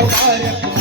我爱。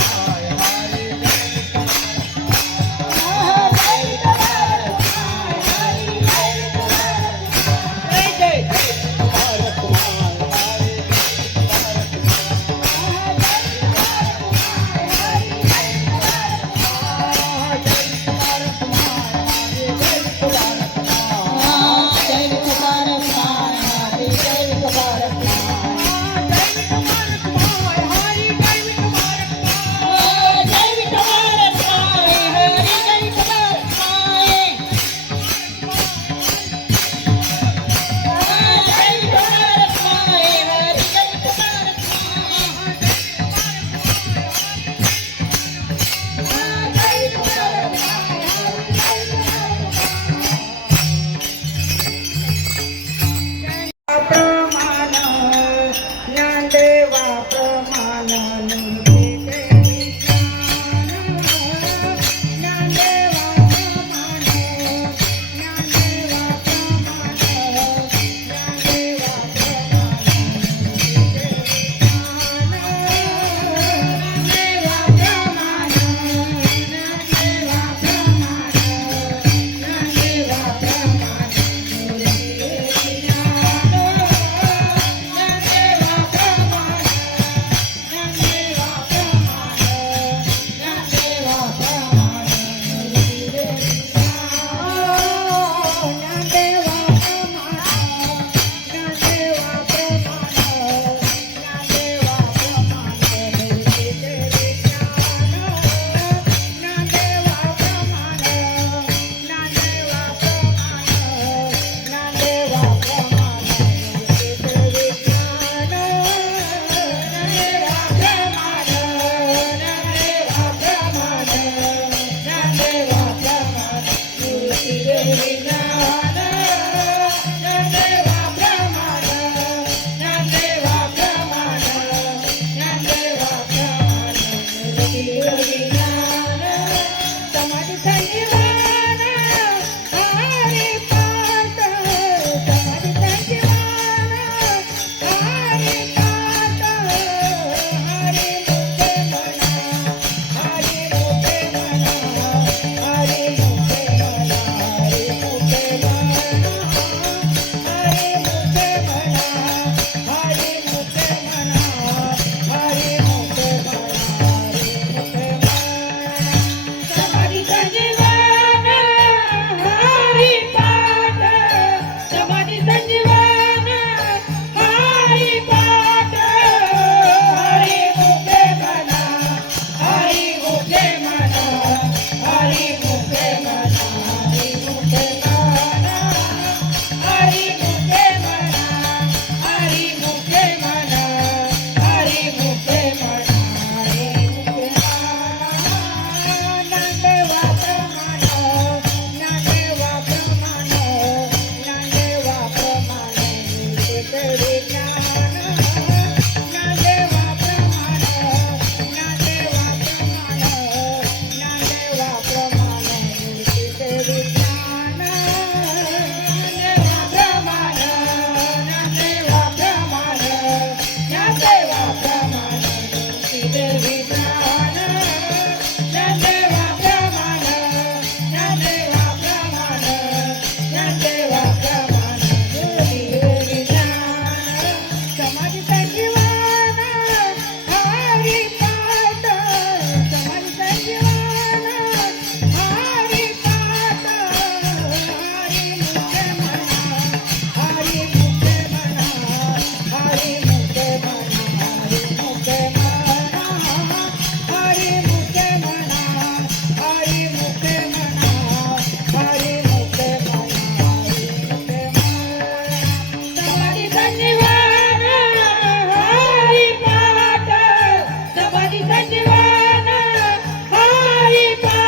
Bye.